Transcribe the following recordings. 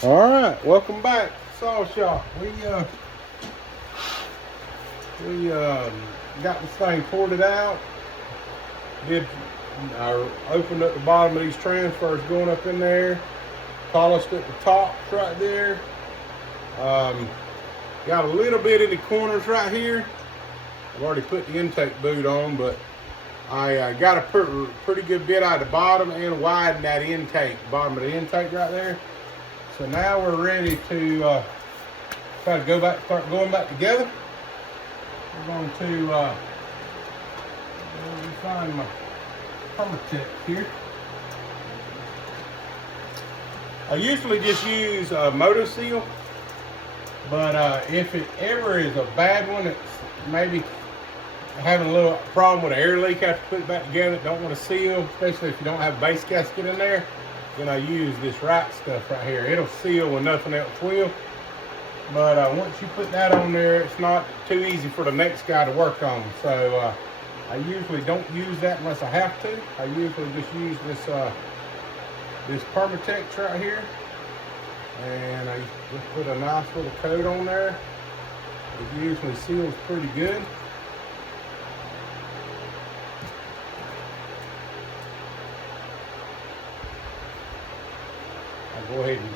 All right, welcome back, Saw Shop. We got this thing ported out. Opened up the bottom of these transfers going up in there. Polished at the tops right there. Got a little bit in the corners right here. I've already put the intake boot on, but I got a pretty good bit out of the bottom and widened that intake, bottom of the intake right there. So now we're ready to try to start going back together. We're going to let me find my Permatex here. I usually just use Moto Seal, but if it ever is a bad one, it's maybe having a little problem with an air leak after put it back together, don't want to seal, especially if you don't have a base gasket in there, then I use this right stuff right here. It'll seal when nothing else will. But once you put that on there, it's not too easy for the next guy to work on. So I usually don't use that unless I have to. I usually just use this Permatex right here, and I just put a nice little coat on there. It usually seals pretty good. I go ahead and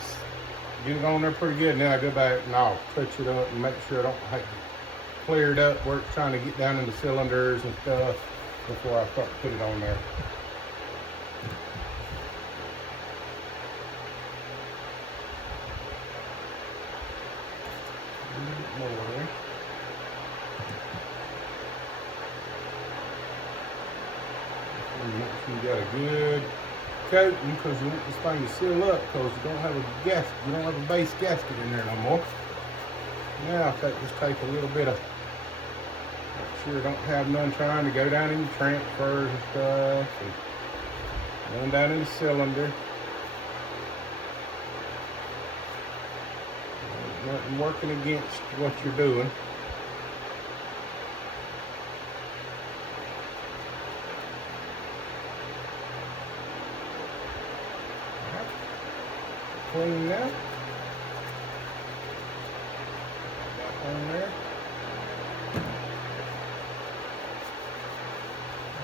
get it on there pretty good, and then I go back and I'll touch it up and make sure I don't have to clear it up where it's trying to get down in the cylinders and stuff before I start to put it on there. A little bit more there. Make sure you got a good coating, because you want this thing to seal up, because you don't have a gasket, you don't have a base gasket in there no more. Now just take a little bit of, make sure you don't have none trying to go down in the transfers and stuff, and going down in the cylinder. There's nothing working against what you're doing. Clean that. That on there.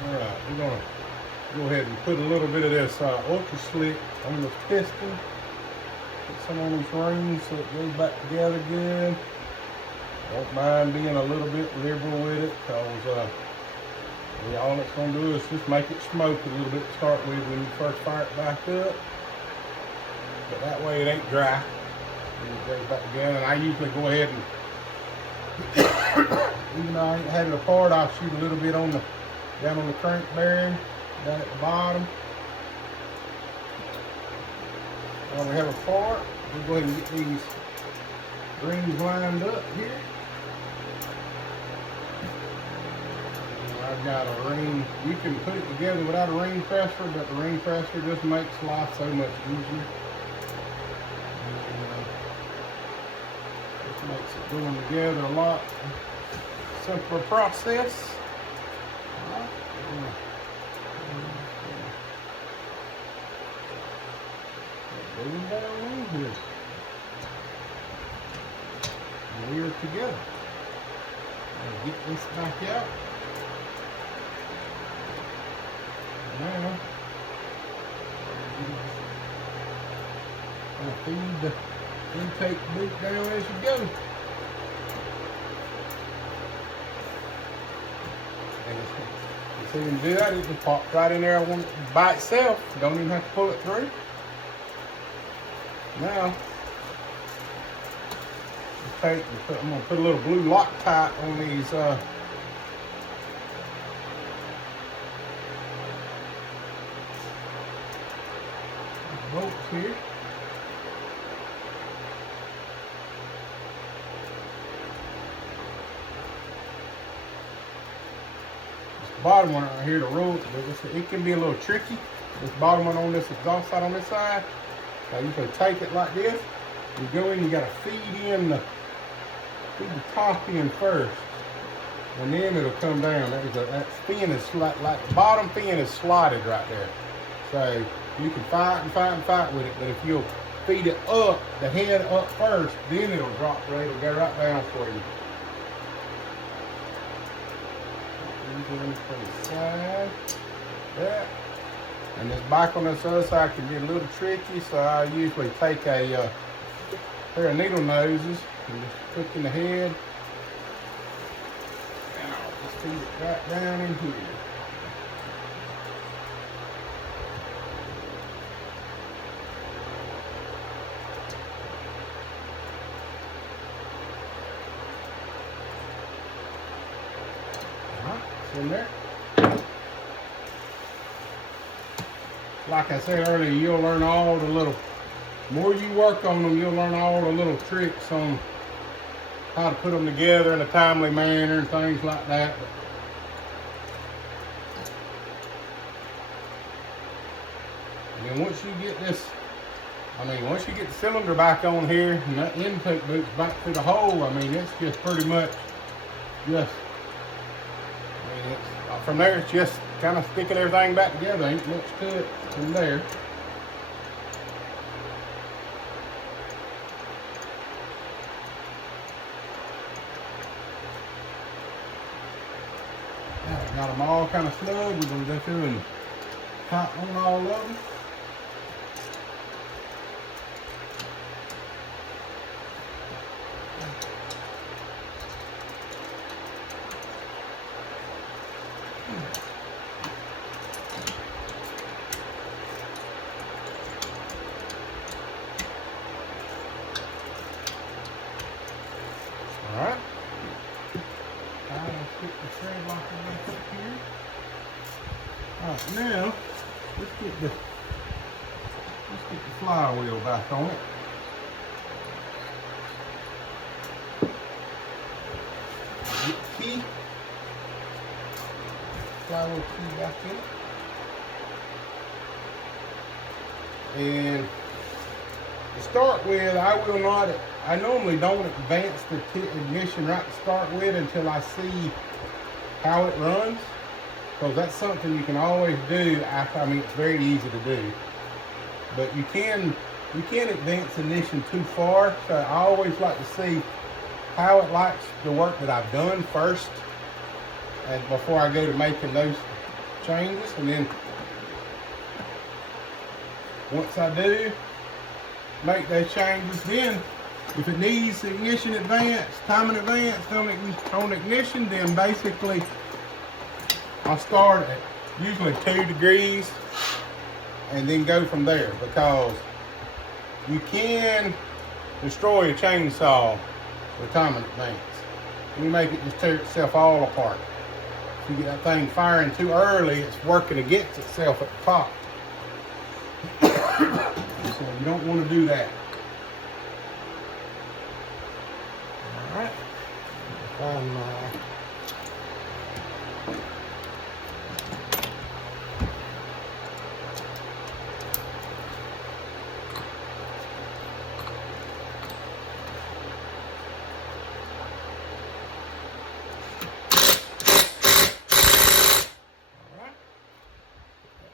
Alright, we're going to go ahead and put a little bit of this ultra slick on the piston. Put some on these rings so it goes back together good. Don't mind being a little bit liberal with it, because all it's going to do is just make it smoke a little bit to start with when you first fire it back up. But that way it ain't dry. And it goes back together. And I usually go ahead and, even though I ain't had it apart, I'll shoot a little bit on the down on the crank bearing, down at the bottom. Now we have a part. We'll go ahead and get these rings lined up here. And I've got a ring. You can put it together without a ring presser, but the ring presser just makes life so much easier. Makes it going together a lot simpler process. Going down in here. We're together. I'll get this back out. Now, I'll feed the intake boot down as you go. And so you can do that, it just pops right in there by itself. You don't even have to pull it through. Now, I'm going to put a little blue Loctite on these bolts here. Bottom one right here to roll, it can be a little tricky. This bottom one on this exhaust side on this side. Now you can take it like this. You go in, you got to feed the top in first, and then it'll come down. That fin is like the bottom fin is slotted right there. So you can fight with it, but if you'll feed it up, the head up first, then it'll drop right, it'll go right down for you. Easy one from the side. Yeah. And this back on this other side can get a little tricky, so I usually take a pair of needle noses and just put in the head. And I'll just feed it right down in here. In there. Like I said earlier, you'll learn all the little, more you work on them, you'll learn all the little tricks on how to put them together in a timely manner and things like that. And then once you get this, once you get the cylinder back on here and that intake boot's back to the hole, it's just pretty much just, from there, it's just kind of sticking everything back together. Ain't much to it from there. Now I got them all kind of snug. We're going to go through and tighten on all of them. All right. Now let's get the thread locker back up here. All right, now let's get the flywheel back on it. Get the key. Flywheel key back in. And to start with, I normally don't advance the ignition right to start with until I see how it runs, because that's something you can always do after. It's very easy to do, but you can't advance ignition too far. So I always like to see how it likes the work that I've done first, and before I go to making those changes. And then once I do make those changes, then if it needs ignition advance, timing advance on ignition, then basically I'll start at usually 2 degrees and then go from there, because you can destroy a chainsaw with timing advance. You make it just tear itself all apart. If you get that thing firing too early, it's working against itself at the top. So you don't want to do that. Alright.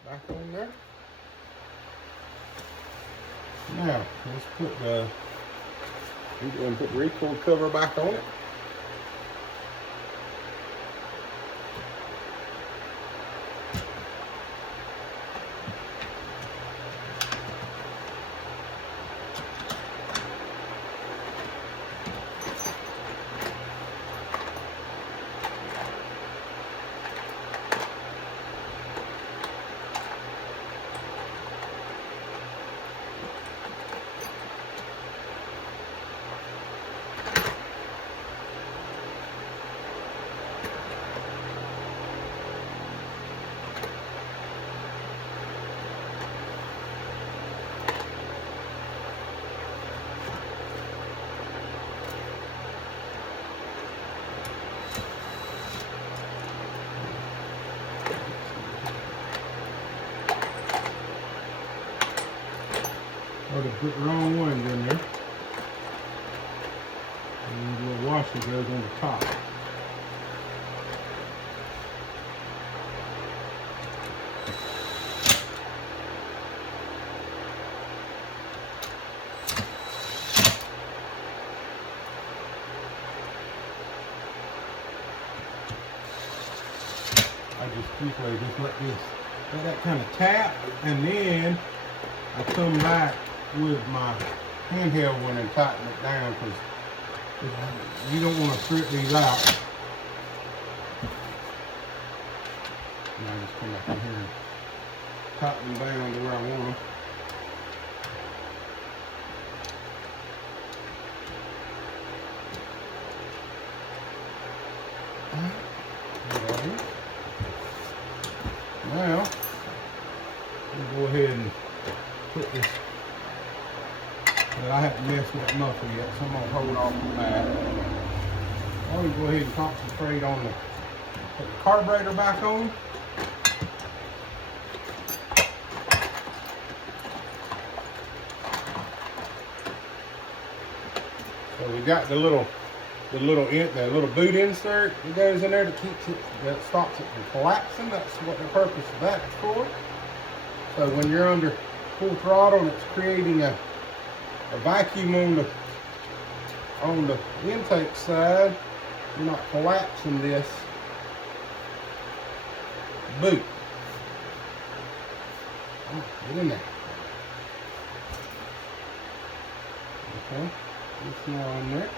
Back on there. Now, let's put the recoil cover back on it. Or to put the wrong ones in there. And the little washer goes on the top. Usually just let that kind of tap, and then I come back with my handheld one and tighten it down, because you don't want to strip these out. And I just come back in here and tighten them down to where I want them. Now, we'll go ahead and put this, but I haven't messed with that muffler yet, so I'm going to hold off on that. I'm going to go ahead and concentrate on put the carburetor back on. So we got the little boot insert that goes in there that stops it from collapsing. That's what the purpose of that's for. So when you're under full throttle and it's creating a vacuum on the intake side, you're not collapsing this boot. Oh, get in there. Okay, there's more on there.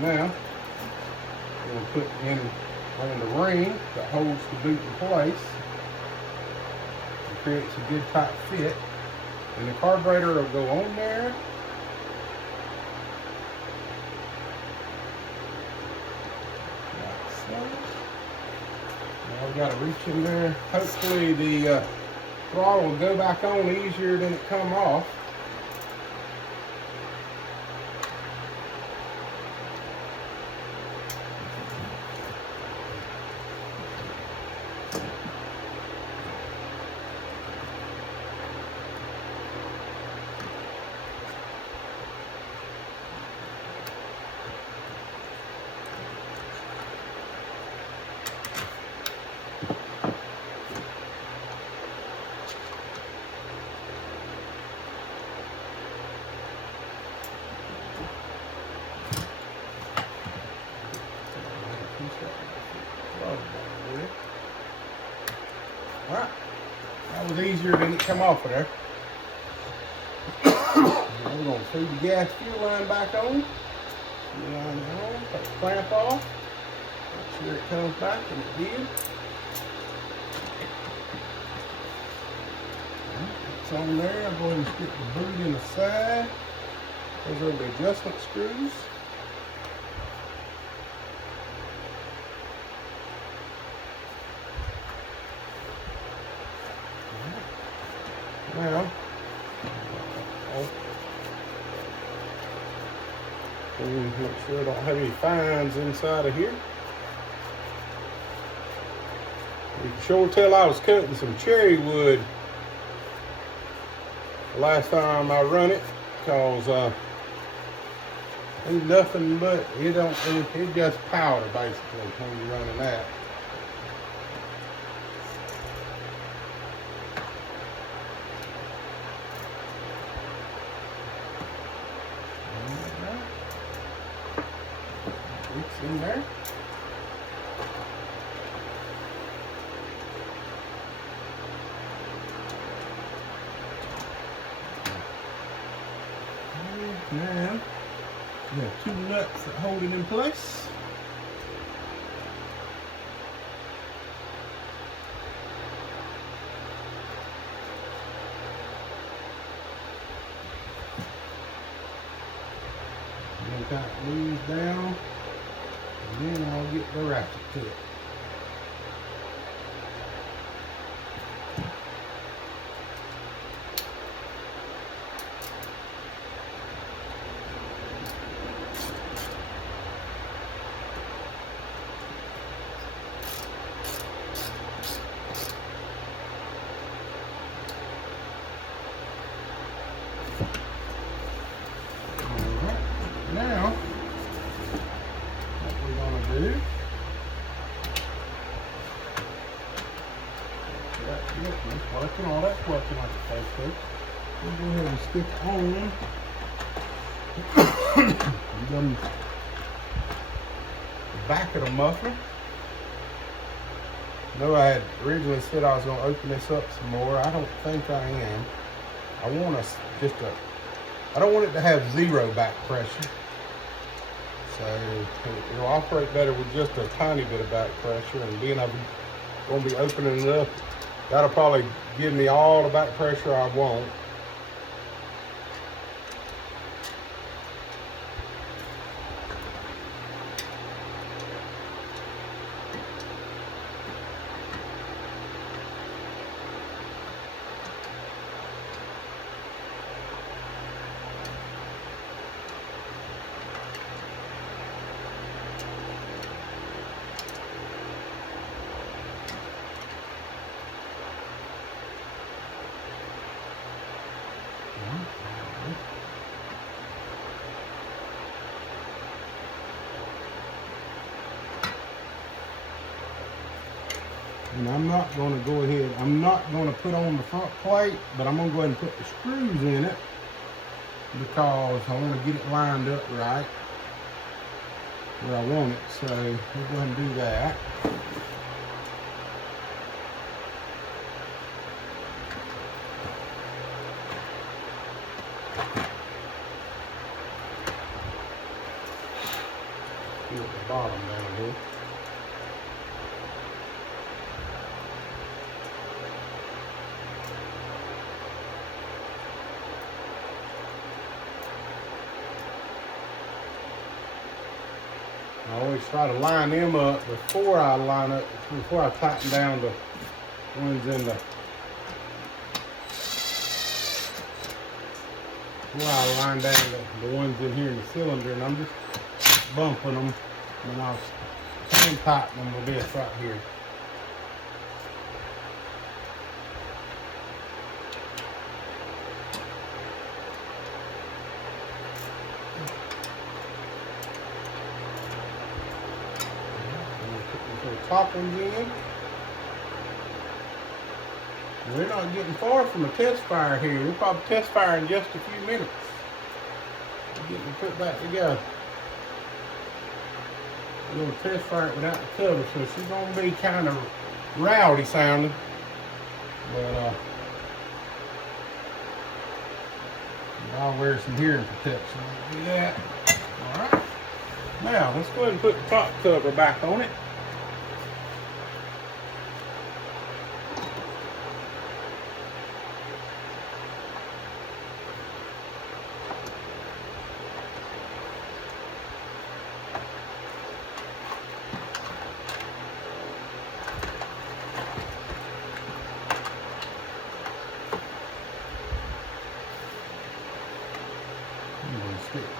Now, we'll put in on the ring that holds the boot in place. It creates a good tight fit. And the carburetor will go on there. Like so. Now I've got to reach in there. Hopefully the throttle will go back on easier than it come off. Alright, that was easier than it come off of there. Now we're going to feed the gas fuel line back on. Fuel line on, take the clamp off. Make sure it comes back, and it did. It's on there. I'll go ahead and stick the boot in the side. Those are the adjustment screws. Now, make sure I don't have any fines inside of here. You can sure tell I was cutting some cherry wood the last time I run it, because it's nothing but it's just powder basically when you're running that. It's in there. Now, we have two nuts that hold it in place. And then tighten these down, and then I'll get the ratchet to it. Now, what we're going to do, that's working, all that's working like it's supposed to. We'll go ahead and stick on the back of the muffler. I know I had originally said I was going to open this up some more. I don't think I am. I want I don't want it to have zero back pressure. So it'll operate better with just a tiny bit of back pressure, and being I'm going to be opening it up, that'll probably give me all the back pressure I want. And I'm not going to go ahead, I'm not going to put on the front plate, but I'm going to go ahead and put the screws in it because I want to get it lined up right where I want it. So we're going to do that. Get the bottom down here. I always try to line them up before I tighten down the ones in the, before I line down the ones in here in the cylinder, and I'm just bumping them, and I'll hand tighten them with this right here. Top ones in. We're not getting far from a test fire here. We'll probably test fire in just a few minutes. We're getting it put back together. We're going to test fire it without the cover, so she's going to be kind of rowdy sounding. But I'll wear some hearing protection. Do that. Alright. Now, let's go ahead and put the top cover back on it.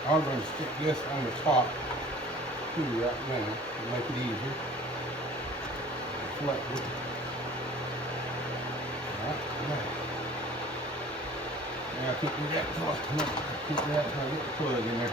I'm going to stick this on the top too right now to make it easier. Flat with it. Alright, now I think we got close enough. I think that's how I get the plug in there.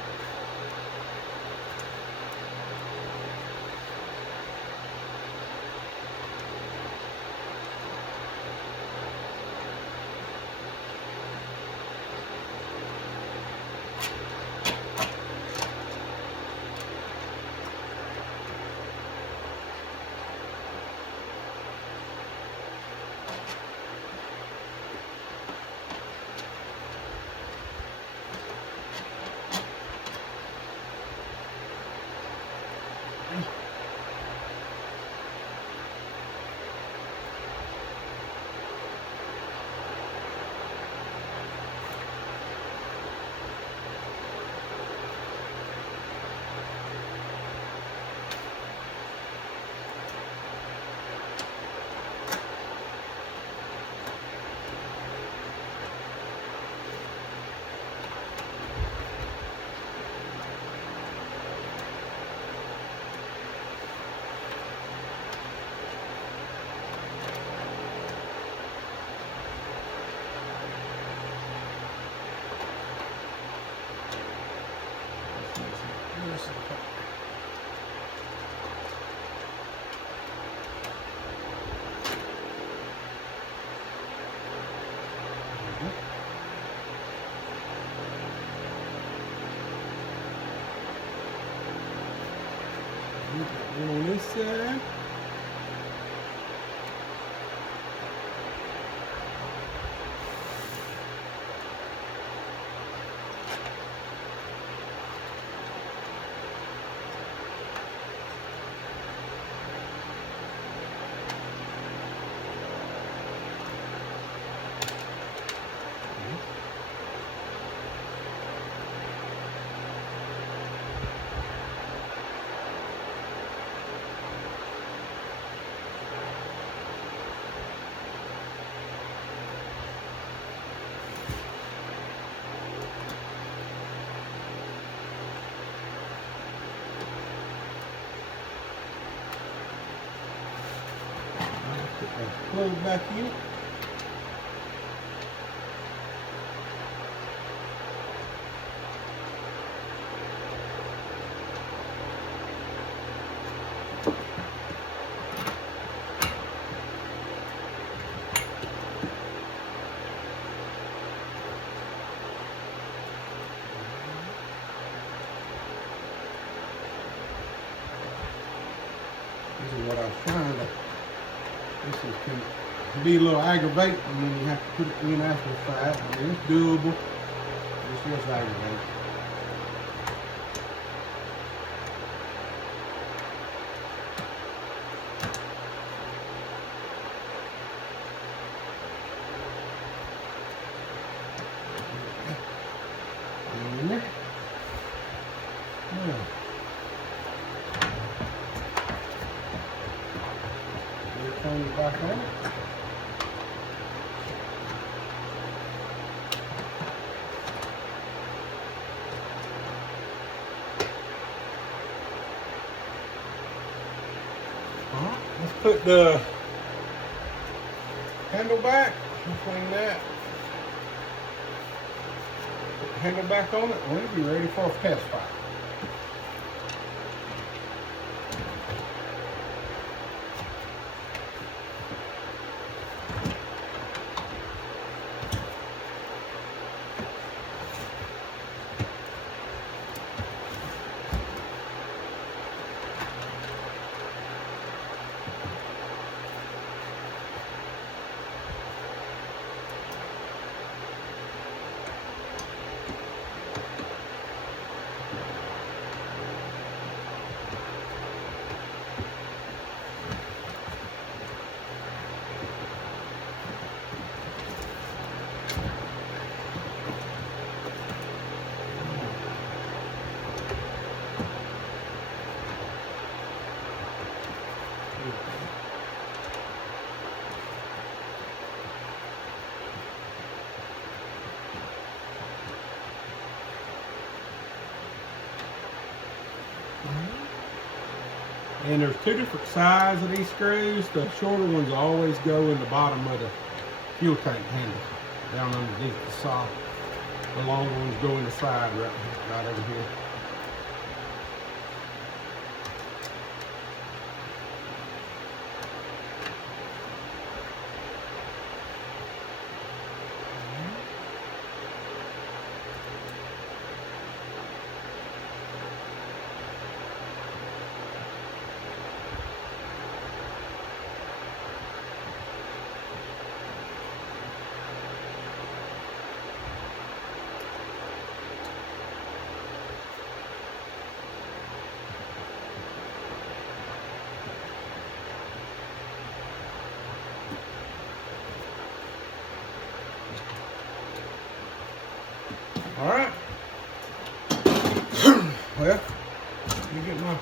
On this side. and plug back in. This is what I was trying to. This is can be a little aggravating when you have to put it in after the fact. I mean, it's doable. It's just aggravating. In there. Yeah. Turn it back on. Let's put the handle back. Clean that. Put the handle back on it. We'll be ready for a test fire. And there's two different sizes of these screws. The shorter ones always go in the bottom of the fuel tank handle, down underneath the saw. The longer ones go in the side right over here. All right. Well, let me get my